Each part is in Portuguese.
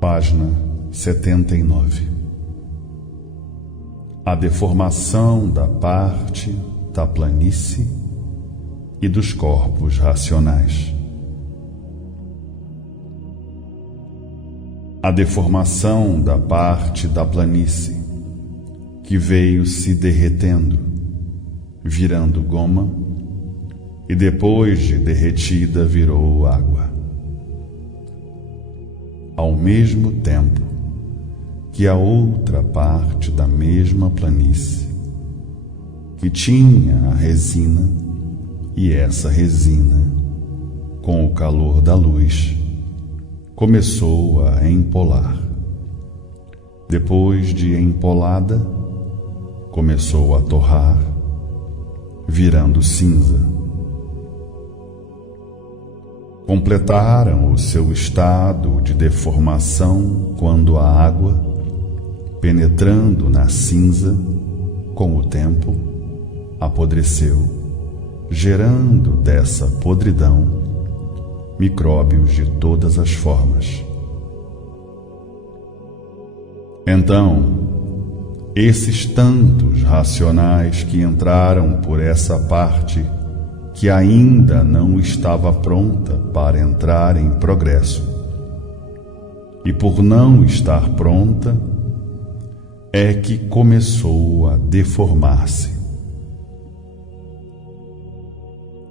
Página 79. A deformação da parte da planície e dos corpos racionais. A deformação da parte da planície que veio se derretendo, virando goma, e depois de derretida virou água. Ao mesmo tempo que a outra parte da mesma planície, que tinha a resina, e essa resina, com o calor da luz, começou a empolar. Depois de empolada, começou a torrar, virando cinza. Completaram o seu estado de deformação quando a água, penetrando na cinza, com o tempo, apodreceu, gerando dessa podridão micróbios de todas as formas. Então, esses tantos racionais que entraram por essa parte que ainda não estava pronta para entrar em progresso, e por não estar pronta, é que começou a deformar-se.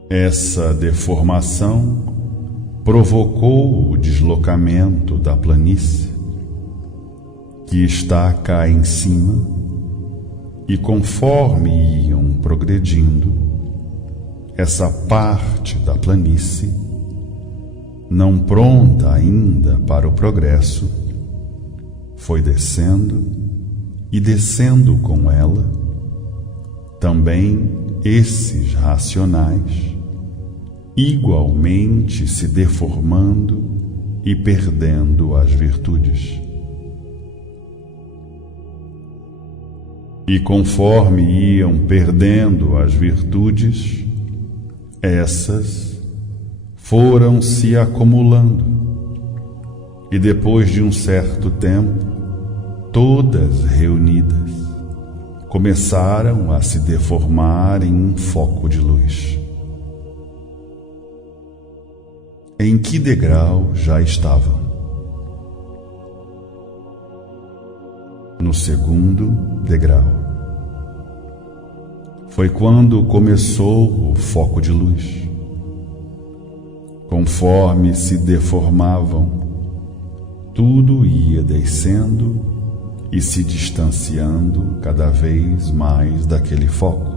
Essa deformação provocou o deslocamento da planície, que está cá em cima, e conforme iam progredindo, essa parte da planície, não pronta ainda para o progresso, foi descendo e descendo com ela também esses racionais, igualmente se deformando e perdendo as virtudes. E conforme iam perdendo as virtudes, essas foram se acumulando, e depois de um certo tempo, todas reunidas, começaram a se deformar em um foco de luz. Em que degrau já estavam? No segundo degrau. Foi quando começou o foco de luz. Conforme se deformavam, tudo ia descendo e se distanciando cada vez mais daquele foco.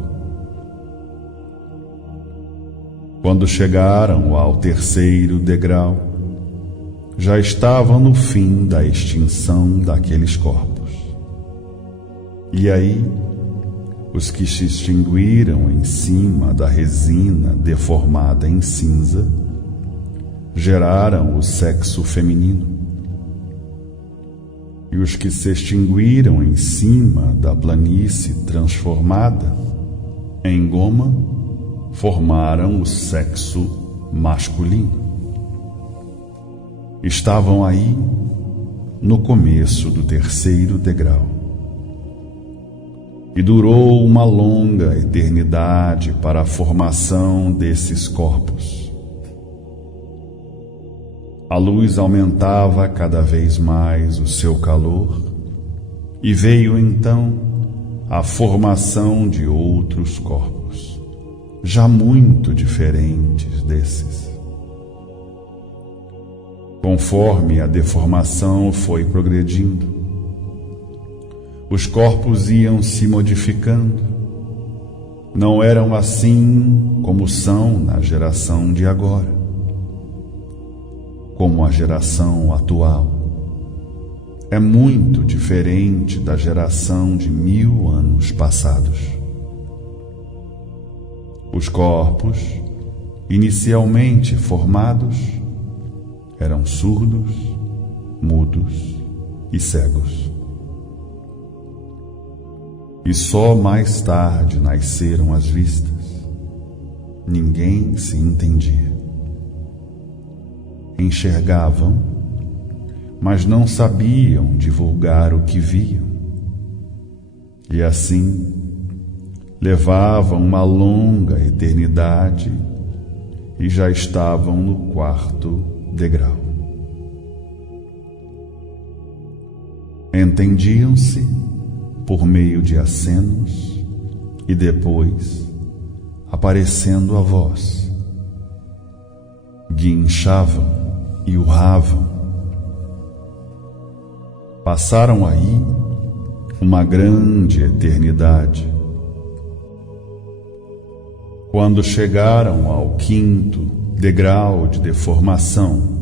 Quando chegaram ao terceiro degrau, já estavam no fim da extinção daqueles corpos. E aí, os que se extinguiram em cima da resina deformada em cinza, geraram o sexo feminino. E os que se extinguiram em cima da planície transformada em goma, formaram o sexo masculino. Estavam aí no começo do terceiro degrau. E durou uma longa eternidade para a formação desses corpos. A luz aumentava cada vez mais o seu calor, e veio então a formação de outros corpos, já muito diferentes desses. Conforme a deformação foi progredindo, os corpos iam se modificando. Não eram assim como são na geração de agora, como a geração atual. É muito diferente da geração de 1000 anos passados. Os corpos, inicialmente formados, eram surdos, mudos e cegos. E só mais tarde nasceram as vistas. Ninguém se entendia. Enxergavam, mas não sabiam divulgar o que viam. E assim levavam uma longa eternidade e já estavam no 4º degrau. Entendiam-se por meio de acenos e depois aparecendo a voz. Guinchavam e urravam. Passaram aí uma grande eternidade. Quando chegaram ao 5º degrau de deformação,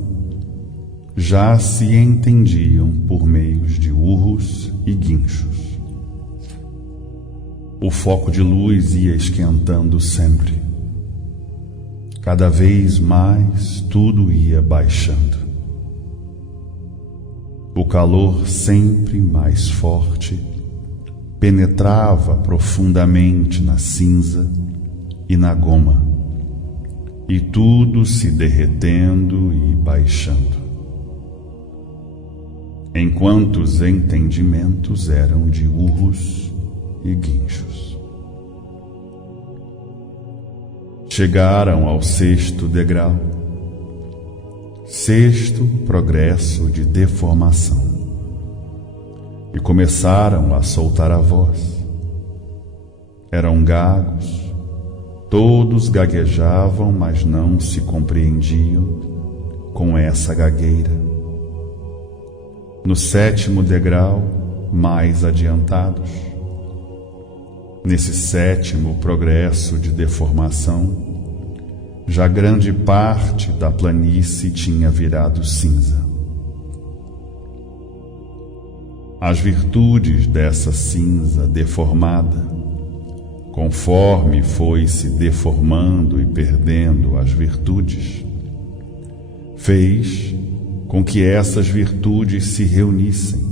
já se entendiam por meios de urros e guinchos. O foco de luz ia esquentando sempre. Cada vez mais tudo ia baixando. O calor sempre mais forte penetrava profundamente na cinza e na goma, e tudo se derretendo e baixando. Enquanto os entendimentos eram de urros e guinchos. Chegaram ao 6º degrau, 6º progresso de deformação, e começaram a soltar a voz. Eram gagos, todos gaguejavam, mas não se compreendiam com essa gagueira. No 7º degrau, mais adiantados. Nesse 7º progresso de deformação, já grande parte da planície tinha virado cinza. As virtudes dessa cinza deformada, conforme foi se deformando e perdendo as virtudes, fez com que essas virtudes se reunissem,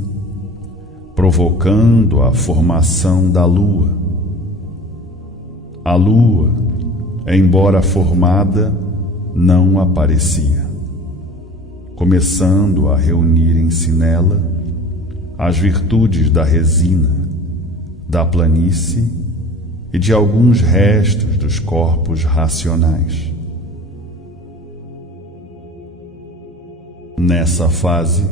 provocando a formação da lua. A lua, embora formada, não aparecia, começando a reunirem-se nela as virtudes da resina, da planície e de alguns restos dos corpos racionais. Nessa fase,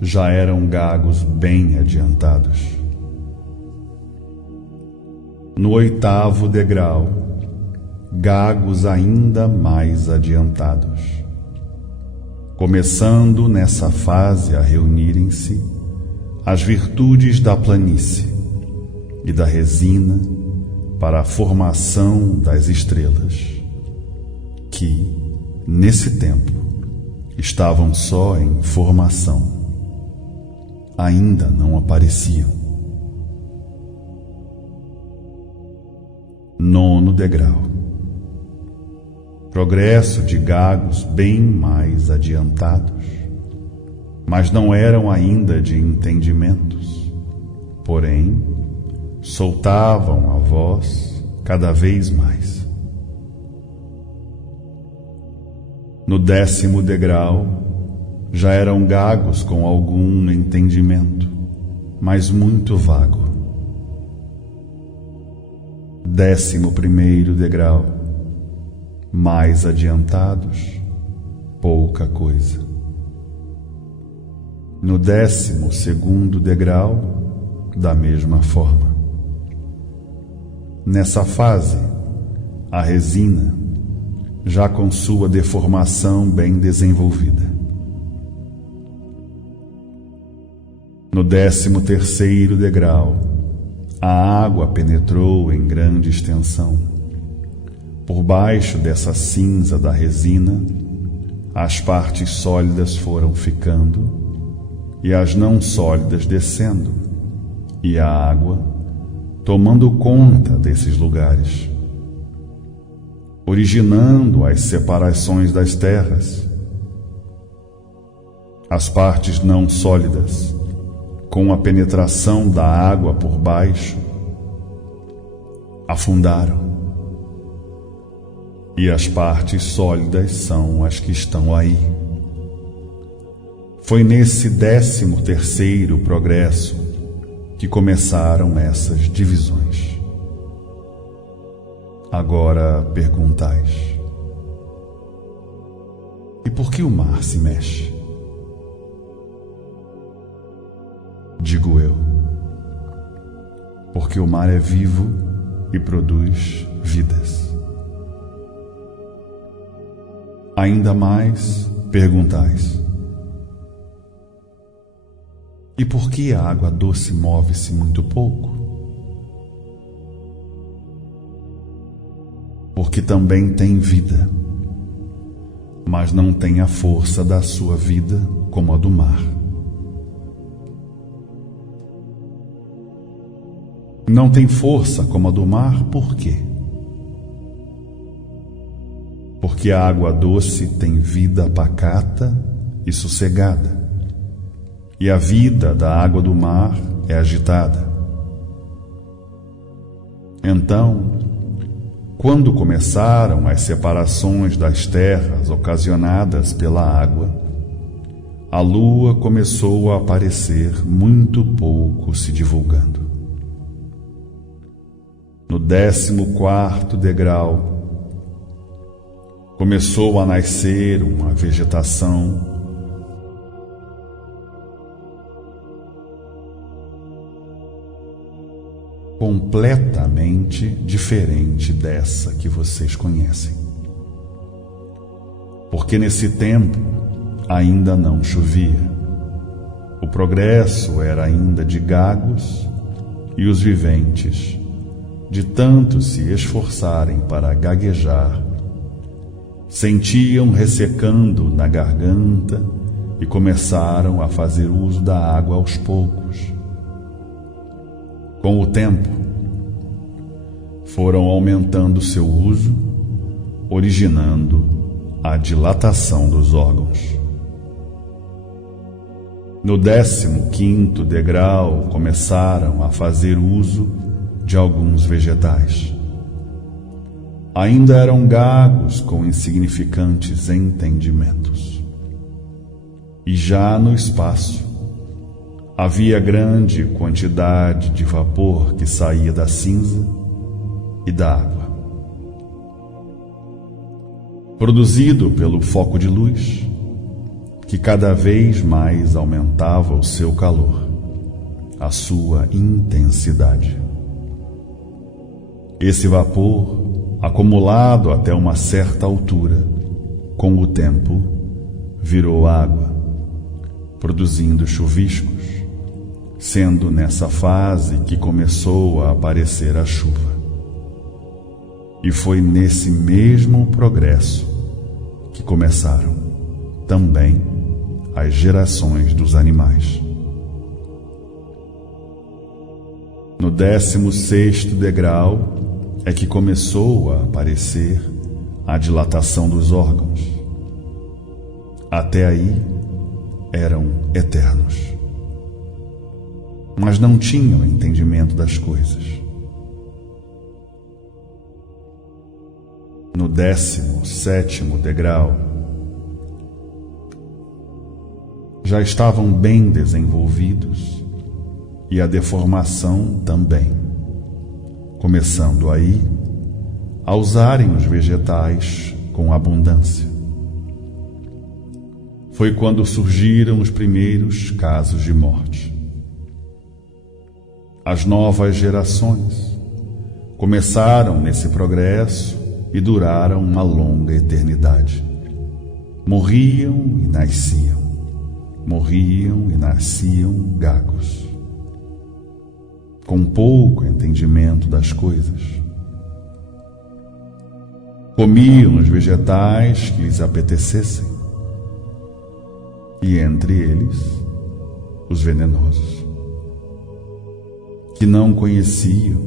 já eram gagos bem adiantados. No 8º degrau, gagos ainda mais adiantados, começando nessa fase a reunirem-se as virtudes da planície e da resina para a formação das estrelas, que, nesse tempo, estavam só em formação, ainda não apareciam. 9º degrau. Progresso de gagos bem mais adiantados, mas não eram ainda de entendimentos, porém soltavam a voz cada vez mais. No 10º degrau, já eram gagos com algum entendimento, mas muito vago. 11º degrau, mais adiantados, pouca coisa. No 12º degrau, da mesma forma. Nessa fase, a resina, já com sua deformação bem desenvolvida. No 13º degrau, a água penetrou em grande extensão. Por baixo dessa cinza da resina, as partes sólidas foram ficando e as não sólidas descendo, e a água tomando conta desses lugares, originando as separações das terras. As partes não sólidas, com a penetração da água por baixo, afundaram. E as partes sólidas são as que estão aí, Foi nesse 13º progresso que começaram essas divisões. Agora perguntais: e por que o mar se mexe? Digo eu: porque o mar é vivo e produz vidas. Ainda mais perguntais: e por que a água doce move-se muito pouco? Porque também tem vida, mas não tem a força da sua vida como a do mar. Não tem força como a do mar, por quê? Porque a água doce tem vida pacata e sossegada, e a vida da água do mar é agitada. Então, quando começaram as separações das terras ocasionadas pela água, a lua começou a aparecer muito pouco se divulgando. No 14º degrau, começou a nascer uma vegetação completamente diferente dessa que vocês conhecem. Porque nesse tempo ainda não chovia. O progresso era ainda de gagos e os viventes, de tanto se esforçarem para gaguejar, sentiam ressecando na garganta e começaram a fazer uso da água aos poucos. Com o tempo, foram aumentando seu uso, originando a dilatação dos órgãos. No 15º degrau, começaram a fazer uso de alguns vegetais. Ainda eram gagos com insignificantes entendimentos. E já no espaço, havia grande quantidade de vapor que saía da cinza e da água. Produzido pelo foco de luz, que cada vez mais aumentava o seu calor, a sua intensidade. Esse vapor, acumulado até uma certa altura, com o tempo, virou água, produzindo chuviscos, sendo nessa fase que começou a aparecer a chuva. E foi nesse mesmo progresso que começaram também as gerações dos animais. No 16º degrau é que começou a aparecer a dilatação dos órgãos. Até aí eram eternos, mas não tinham entendimento das coisas. No 17º degrau, já estavam bem desenvolvidos e a deformação também, começando aí a usarem os vegetais com abundância. Foi quando surgiram os primeiros casos de morte. As novas gerações começaram nesse progresso e duraram uma longa eternidade. Morriam e nasciam, morriam e nasciam gagos, com pouco entendimento das coisas. Comiam os vegetais que lhes apetecessem, e entre eles os venenosos, que não conheciam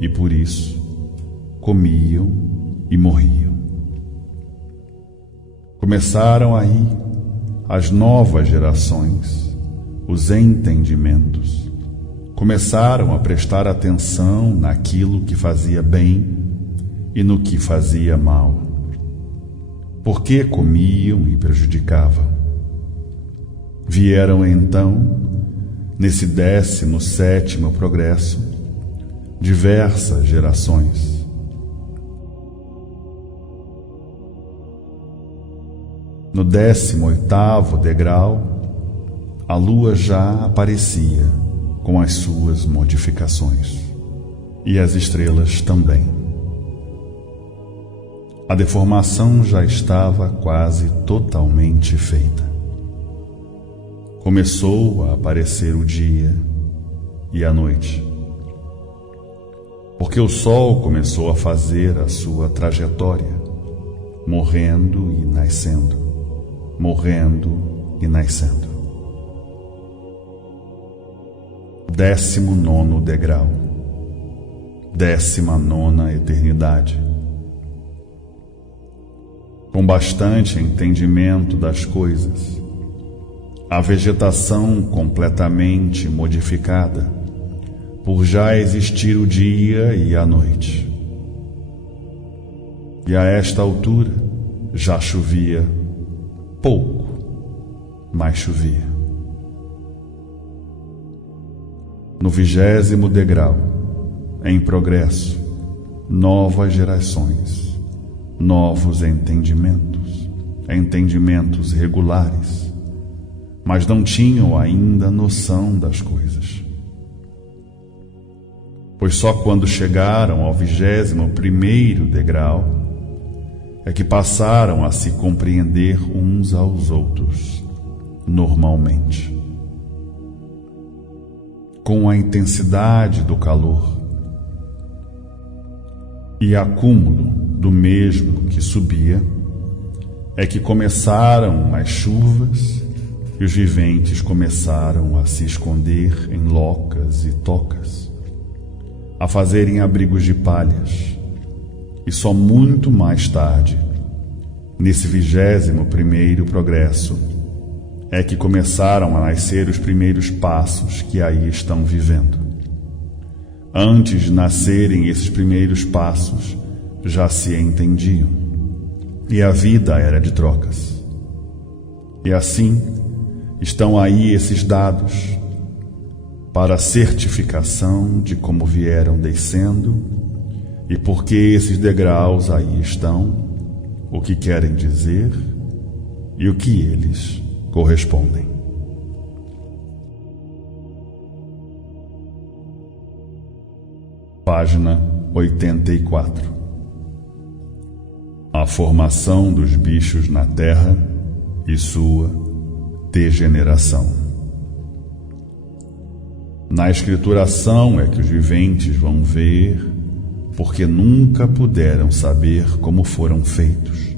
e por isso comiam e morriam. Começaram aí as novas gerações, os entendimentos, começaram a prestar atenção naquilo que fazia bem e no que fazia mal. Por que comiam e prejudicavam? Vieram então, nesse 17º progresso, diversas gerações. No 18º degrau, a lua já aparecia com as suas modificações, e as estrelas também. A deformação já estava quase totalmente feita. Começou a aparecer o dia e a noite, porque o sol começou a fazer a sua trajetória, morrendo e nascendo, morrendo e nascendo. 19º degrau, 19ª eternidade. Com bastante entendimento das coisas, a vegetação completamente modificada, por já existir o dia e a noite. E a esta altura já chovia pouco, mas chovia. No 20º degrau, em progresso, novas gerações, novos entendimentos, entendimentos regulares, mas não tinham ainda noção das coisas. Pois só quando chegaram ao 21º degrau é que passaram a se compreender uns aos outros, normalmente. Com a intensidade do calor e acúmulo do mesmo que subia, é que começaram as chuvas e os viventes começaram a se esconder em locas e tocas, a fazerem abrigos de palhas, e só muito mais tarde, nesse 21º progresso, é que começaram a nascer os primeiros passos que aí estão vivendo. Antes de nascerem esses primeiros passos, já se entendiam, e a vida era de trocas. E assim, estão aí esses dados para certificação de como vieram descendo e por que esses degraus aí estão, o que querem dizer e o que eles correspondem. Página 84. A formação dos bichos na Terra e sua degeneração. Na escrituração é que os viventes vão ver, porque nunca puderam saber como foram feitos,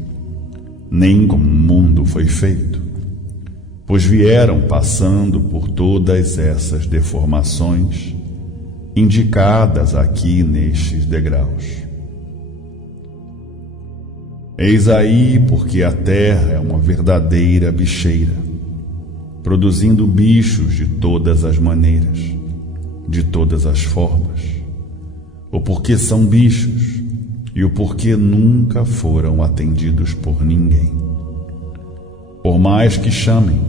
nem como o mundo foi feito, pois vieram passando por todas essas deformações indicadas aqui nestes degraus. Eis aí porque a Terra é uma verdadeira bicheira, produzindo bichos de todas as maneiras, de todas as formas, o porquê são bichos e o porquê nunca foram atendidos por ninguém. Por mais que chamem,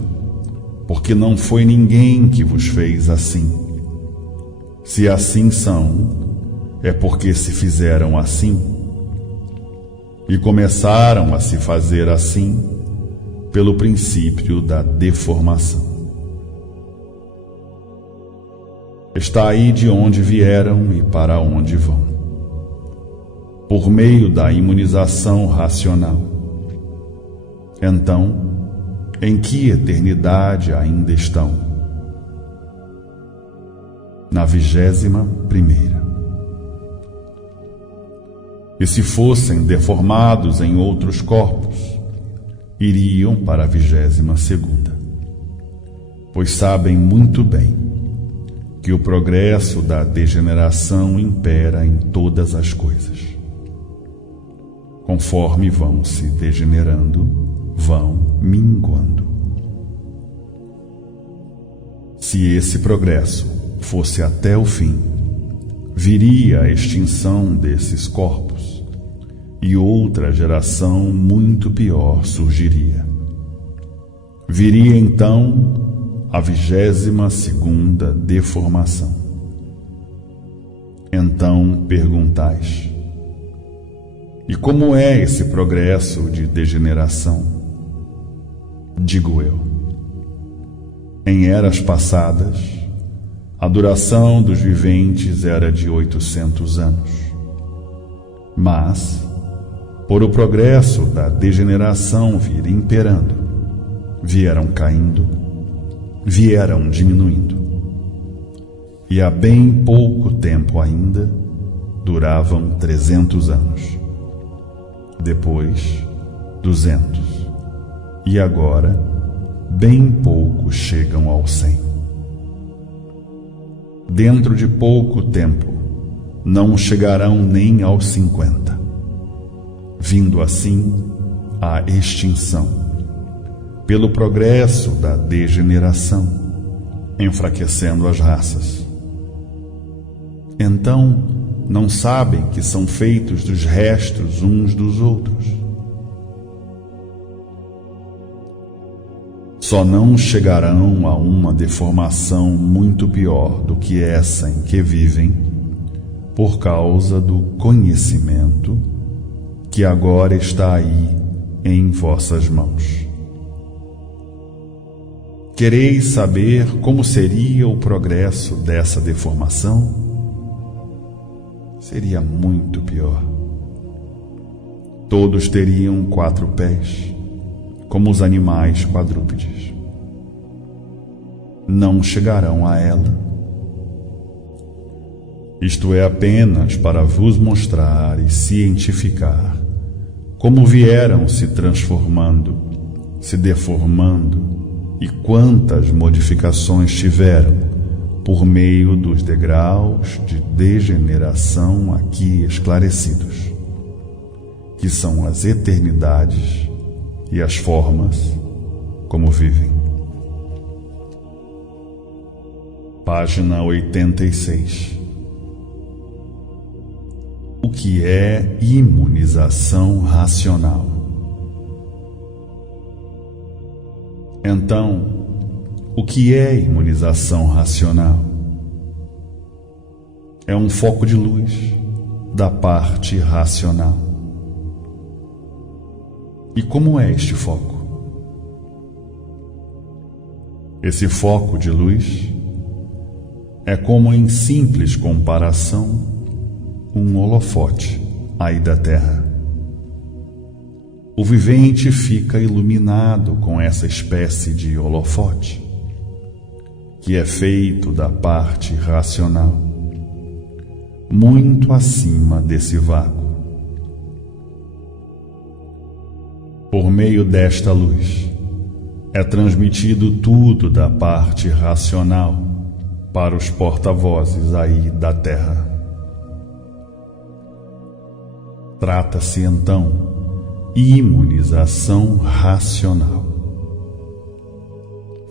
porque não foi ninguém que vos fez assim. Se assim são, é porque se fizeram assim, e começaram a se fazer assim pelo princípio da deformação. Está aí de onde vieram e para onde vão. Por meio da imunização racional. Então, em que eternidade ainda estão? Na 21ª. E se fossem deformados em outros corpos, iriam para a 22ª, pois sabem muito bem que o progresso da degeneração impera em todas as coisas. Conforme vão se degenerando, vão minguando. Se esse progresso fosse até o fim, viria a extinção desses corpos e outra geração muito pior surgiria. Viria então a 22ª deformação. Então perguntais: e como é esse progresso de degeneração? Digo eu: em eras passadas, a duração dos viventes era de 800 anos. Mas, por o progresso da degeneração vir imperando, vieram caindo, vieram diminuindo. E há bem pouco tempo ainda duravam 300 anos. Depois, 200. E agora, bem pouco chegam ao 100. Dentro de pouco tempo, não chegarão nem aos 50, vindo assim à extinção, pelo progresso da degeneração, enfraquecendo as raças. Então, não sabem que são feitos dos restos uns dos outros. Só não chegarão a uma deformação muito pior do que essa em que vivem, por causa do conhecimento que agora está aí em vossas mãos. Quereis saber como seria o progresso dessa deformação? Seria muito pior. Todos teriam 4 pés, como os animais quadrúpedes. Não chegarão a ela. Isto é apenas para vos mostrar e cientificar como vieram se transformando, se deformando e quantas modificações tiveram por meio dos degraus de degeneração aqui esclarecidos, que são as eternidades e as formas como vivem. Página 86. O que é imunização racional? Então, o que é imunização racional? É um foco de luz da parte racional. E como é este foco? Esse foco de luz é como, em simples comparação, um holofote aí da Terra. O vivente fica iluminado com essa espécie de holofote, que é feito da parte racional, muito acima desse vácuo. Por meio desta luz, é transmitido tudo da parte racional para os porta-vozes aí da Terra. Trata-se então imunização racional.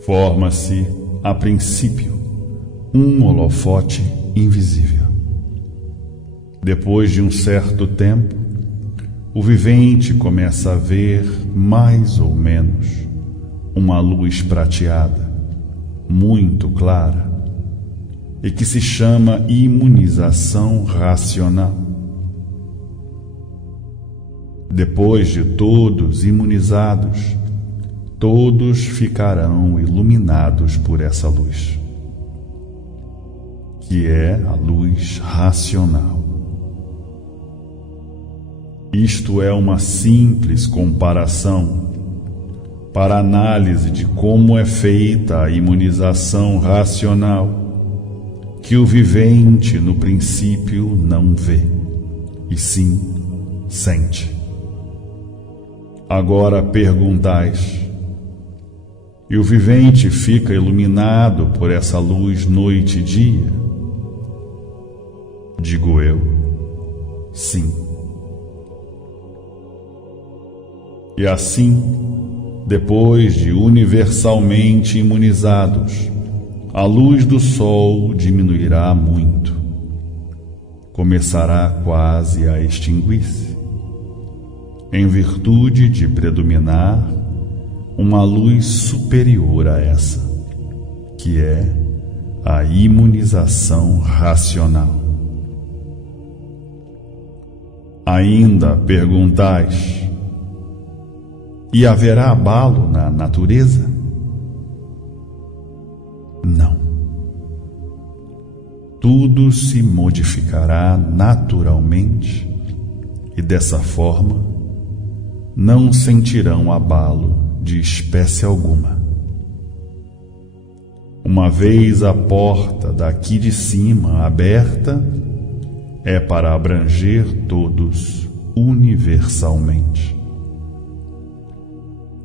Forma-se, a princípio, um holofote invisível. Depois de um certo tempo, o vivente começa a ver, mais ou menos, uma luz prateada, muito clara, e que se chama imunização racional. Depois de todos imunizados, todos ficarão iluminados por essa luz, que é a luz racional. Isto é uma simples comparação para análise de como é feita a imunização racional, que o vivente no princípio não vê, e sim sente. Agora perguntais: e o vivente fica iluminado por essa luz noite e dia? Digo eu: sim. E assim, depois de universalmente imunizados, a luz do sol diminuirá muito, começará quase a extinguir-se, em virtude de predominar uma luz superior a essa, que é a imunização racional. Ainda perguntais: e haverá abalo na natureza? Não. Tudo se modificará naturalmente e dessa forma não sentirão abalo de espécie alguma. Uma vez a porta daqui de cima aberta, é para abranger todos universalmente.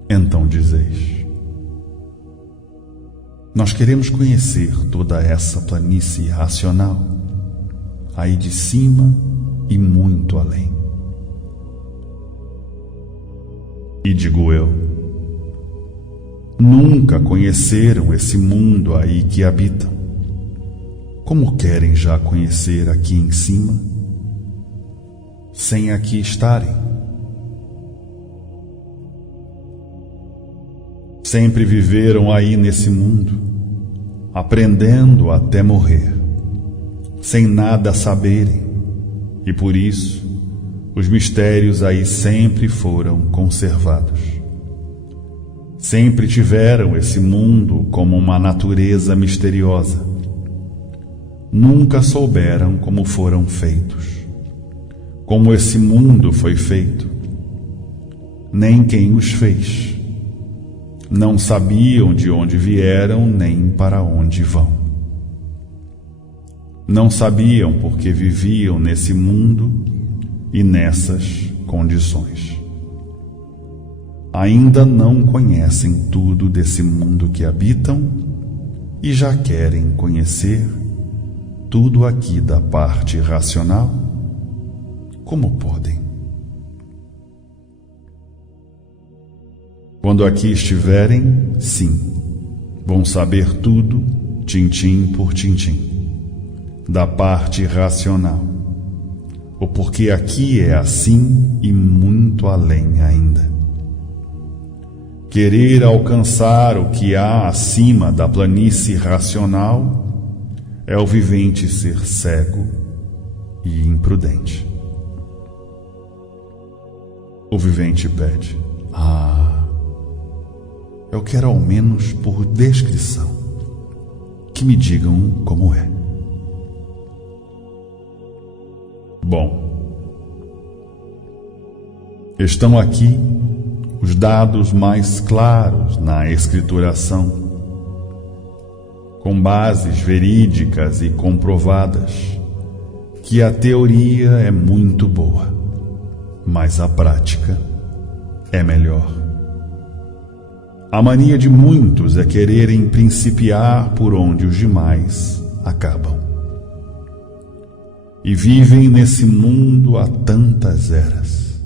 Então dizeis: nós queremos conhecer toda essa planície racional, aí de cima e muito além. E digo eu: nunca conheceram esse mundo aí que habitam. Como querem já conhecer aqui em cima, sem aqui estarem? Sempre viveram aí nesse mundo, aprendendo até morrer, sem nada saberem, e por isso os mistérios aí sempre foram conservados. Sempre tiveram esse mundo como uma natureza misteriosa. Nunca souberam como foram feitos, como esse mundo foi feito, nem quem os fez. Não sabiam de onde vieram nem para onde vão. Não sabiam porque viviam nesse mundo e nessas condições. Ainda não conhecem tudo desse mundo que habitam e já querem conhecer tudo aqui da parte racional? Como podem? Quando aqui estiverem, sim, vão saber tudo, tintim por tintim, da parte racional, o porquê aqui é assim e muito além ainda. Querer alcançar o que há acima da planície racional é o vivente ser cego e imprudente. O vivente pede: eu quero ao menos por descrição que me digam como é. Bom, estão aqui os dados mais claros na escrituração, com bases verídicas e comprovadas, que a teoria é muito boa, mas a prática é melhor. A mania de muitos é quererem principiar por onde os demais acabam. E vivem nesse mundo há tantas eras,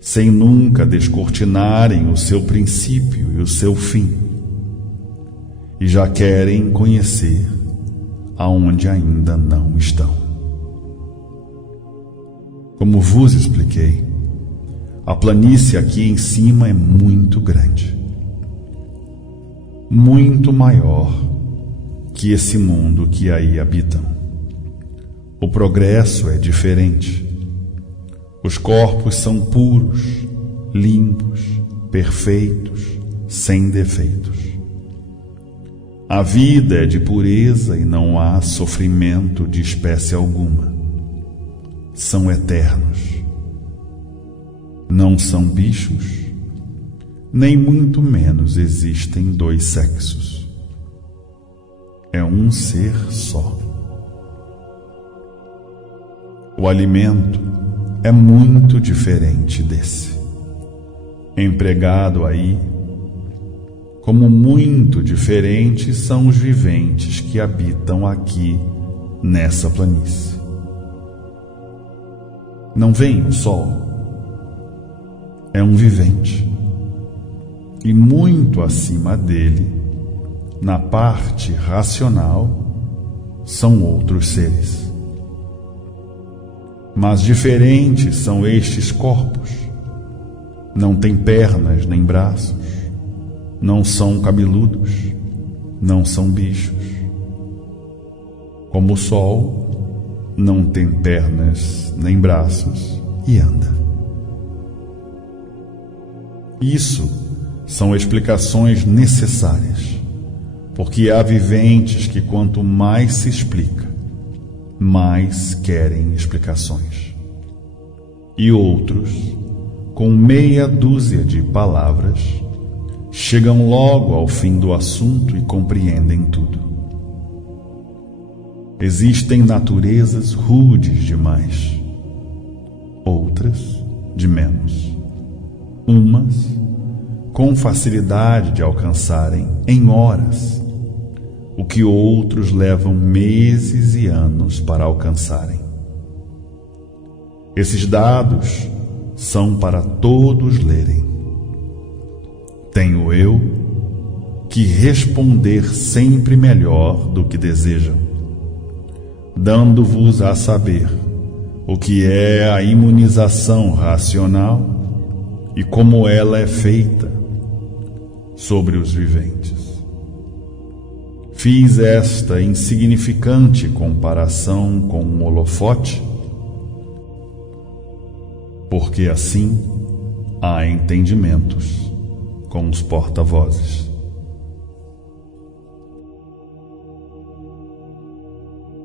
sem nunca descortinarem o seu princípio e o seu fim, e já querem conhecer aonde ainda não estão. Como vos expliquei, a planície aqui em cima é muito grande, muito maior que esse mundo que aí habitam. O progresso é diferente. Os corpos são puros, limpos, perfeitos, sem defeitos. A vida é de pureza e não há sofrimento de espécie alguma. São eternos. Não são bichos, nem muito menos existem dois sexos. É um ser só. O alimento é muito diferente desse, empregado aí, como muito diferentes são os viventes que habitam aqui nessa planície. Não vem o sol? É um vivente, e muito acima dele, na parte racional, são outros seres. Mas diferentes são estes corpos. Não têm pernas nem braços, não são cabeludos, não são bichos. Como o sol, não tem pernas nem braços e anda. Isso são explicações necessárias, porque há viventes que quanto mais se explica, mais querem explicações. E outros, com meia dúzia de palavras, chegam logo ao fim do assunto e compreendem tudo. Existem naturezas rudes demais, outras de menos. Umas com facilidade de alcançarem em horas o que outros levam meses e anos para alcançarem. Esses dados são para todos lerem. Tenho eu que responder sempre melhor do que desejam, dando-vos a saber o que é a imunização racional e como ela é feita sobre os viventes. Fiz esta insignificante comparação com um holofote, porque assim há entendimentos com os porta-vozes.